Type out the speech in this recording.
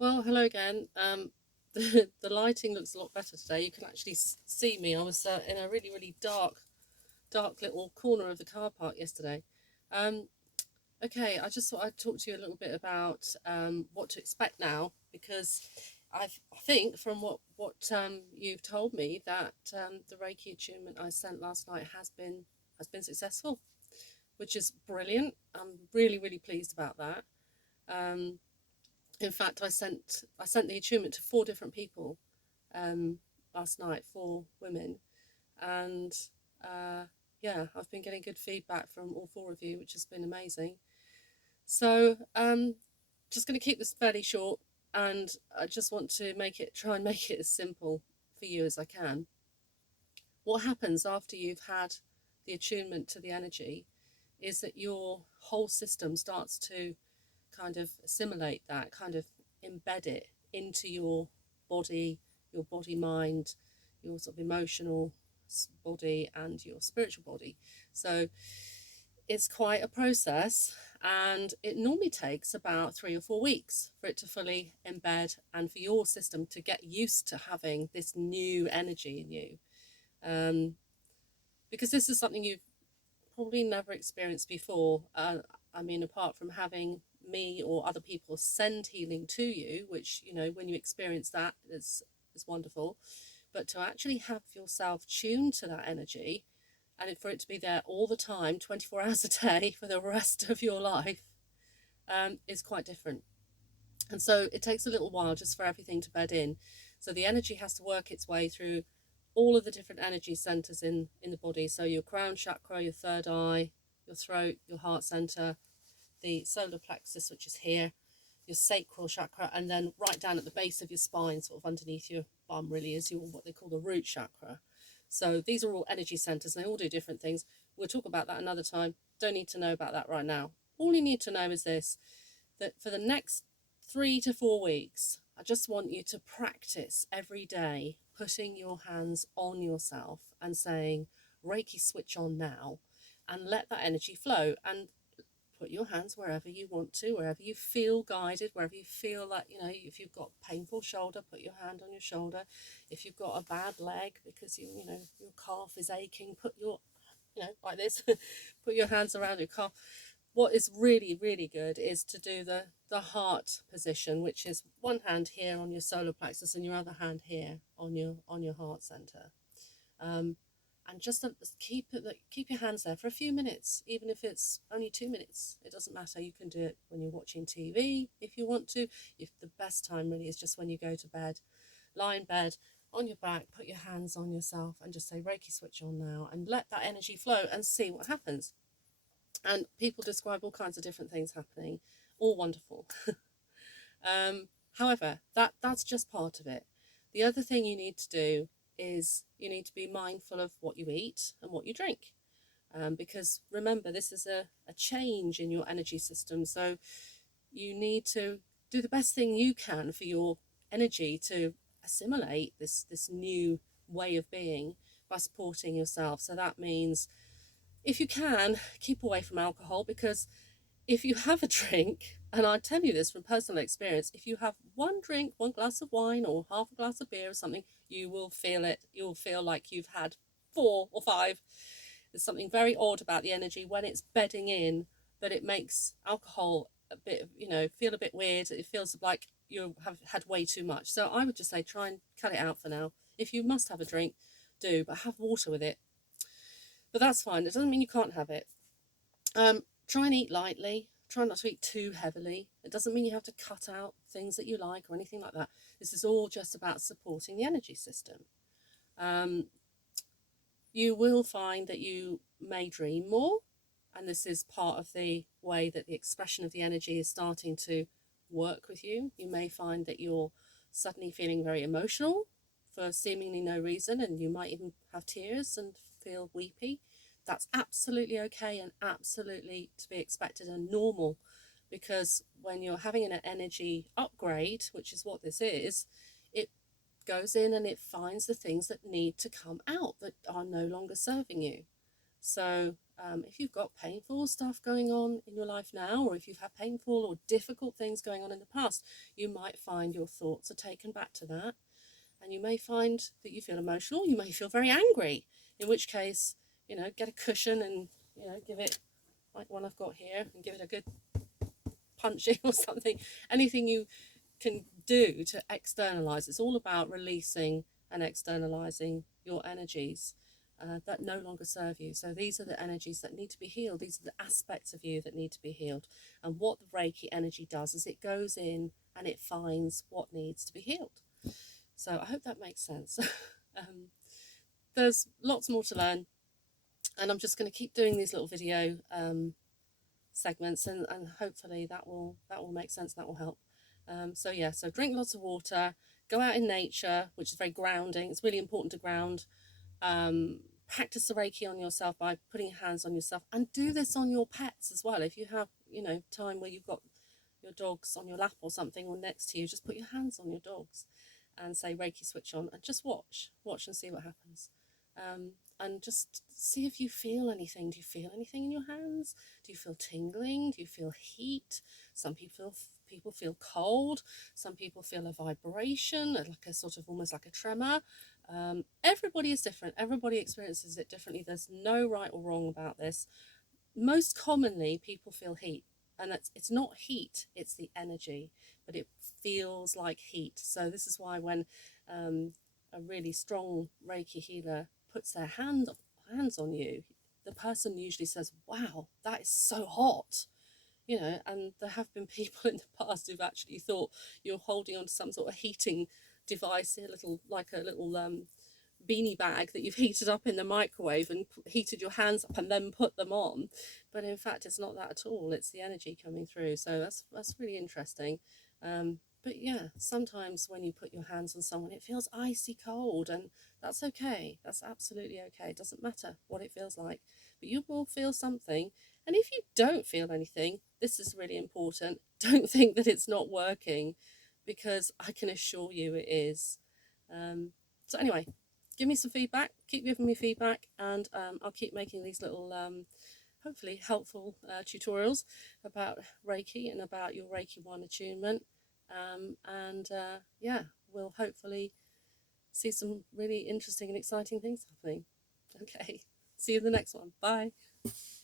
Well, hello again. The lighting looks a lot better today. You can actually see me. I was in a really, really dark little corner of the car park yesterday. Um, okay, I just thought I'd talk to you a little bit about what to expect now, because I think from what you've told me that the Reiki attunement I sent last night has been successful, which is brilliant. I'm really, really pleased about that. Um, in fact, I sent the attunement to four different people um, last night, four women, and uh, yeah, I've been getting good feedback from all four of you, which has been amazing. So, just going to keep this fairly short, and I just want to try and make it as simple for you as I can. What happens after you've had the attunement to the energy is that your whole system starts to kind of assimilate that, kind of embed it into body, your body mind, your sort of emotional body, and your spiritual body. So it's quite a process, and it normally takes about 3 or 4 weeks for it to fully embed and for your system to get used to having this new energy in you. Um, because this is something you've probably never experienced before. I mean, apart from having me or other people send healing to you, which, when you experience that, is wonderful. But to actually have yourself tuned to that energy, and for it to be there all the time, 24 hours a day for the rest of your life, is quite different. And so it takes a little while just for everything to bed in. So the energy has to work its way through all of the different energy centers in the body. So your crown chakra, your third eye, your throat, your heart center, the solar plexus, which is here, your sacral chakra, and then right down at the base of your spine, sort of underneath your bum, really is your what they call the root chakra. So these are all energy centers, and they all do different things. We'll talk about that another time. Don't need to know about that right now. All you need to know is this: that for the next 3 to 4 weeks, I just want you to practice every day putting your hands on yourself and saying, Reiki switch on now, and let that energy flow. And put your hands wherever you want to, wherever you feel guided, wherever you feel like, if you've got a painful shoulder, put your hand on your shoulder. If you've got a bad leg because your calf is aching, put your, like this, put your hands around your calf. What is really, really good is to do the heart position, which is one hand here on your solar plexus and your other hand here on your heart center. Um, and just keep your hands there for a few minutes, even if it's only 2 minutes. It doesn't matter. You can do it when you're watching TV if you want to. If the best time really is just when you go to bed, lie in bed on your back, put your hands on yourself, and just say Reiki switch on now, and let that energy flow and see what happens. And people describe all kinds of different things happening, all wonderful. However, that's just part of it. The other thing you need to do is you need to be mindful of what you eat and what you drink. Because remember, this is a change in your energy system. So you need to do the best thing you can for your energy to assimilate this new way of being by supporting yourself. So that means, if you can, keep away from alcohol, because if you have a drink, and I tell you this from personal experience, if you have one drink, one glass of wine or half a glass of beer or something, you will feel it. You'll feel like you've had 4 or 5. There's something very odd about the energy when it's bedding in, that it makes alcohol a bit, feel a bit weird. It feels like you have had way too much. So I would just say try and cut it out for now. If you must have a drink, do, but have water with it. But that's fine. It doesn't mean you can't have it. Try and eat lightly. Try not to eat too heavily. It doesn't mean you have to cut out things that you like or anything like that. This is all just about supporting the energy system. Um, you will find that you may dream more, and this is part of the way that the expression of the energy is starting to work with you. You may find that you're suddenly feeling very emotional for seemingly no reason, and you might even have tears and feel weepy. That's absolutely okay and absolutely to be expected and normal, because when you're having an energy upgrade, which is what this is, it goes in and it finds the things that need to come out that are no longer serving you. So If you've got painful stuff going on in your life now, or if you've had painful or difficult things going on in the past, you might find your thoughts are taken back to that. And you may find that you feel emotional, you may feel very angry, in which case, get a cushion and, give it like one I've got here and give it a good punching or something. Anything you can do to externalize. It's all about releasing and externalizing your energies that no longer serve you. So these are the energies that need to be healed. These are the aspects of you that need to be healed. And what the Reiki energy does is it goes in and it finds what needs to be healed. So I hope that makes sense. There's lots more to learn, and I'm just going to keep doing these little video segments, and hopefully that will make sense. That will help. So drink lots of water, go out in nature, which is very grounding. It's really important to ground. Practice the Reiki on yourself by putting your hands on yourself, and do this on your pets as well. If you have, time where you've got your dogs on your lap or something, or next to you, just put your hands on your dogs and say Reiki switch on, and just watch and see what happens. And just see if you feel anything. Do you feel anything in your hands? Do you feel tingling? Do you feel heat? Some people feel cold. Some people feel a vibration, like a sort of almost like a tremor. Everybody is different. Everybody experiences it differently. There's no right or wrong about this. Most commonly, people feel heat, and it's not heat, it's the energy, but it feels like heat. So this is why when a really strong Reiki healer puts their hands on you, the person usually says, "Wow, that is so hot." And there have been people in the past who've actually thought you're holding on to some sort of heating device, a little beanie bag that you've heated up in the microwave and heated your hands up and then put them on. But in fact, it's not that at all. It's the energy coming through. So that's really interesting. But yeah, sometimes when you put your hands on someone, it feels icy cold, and that's okay. That's absolutely okay. It doesn't matter what it feels like, but you will feel something. And if you don't feel anything, this is really important. Don't think that it's not working, because I can assure you it is. So anyway, give me some feedback, keep giving me feedback, and I'll keep making these little hopefully helpful tutorials about Reiki and about your Reiki 1 attunement. Yeah, we'll hopefully see some really interesting and exciting things happening. Okay, see you in the next one. Bye.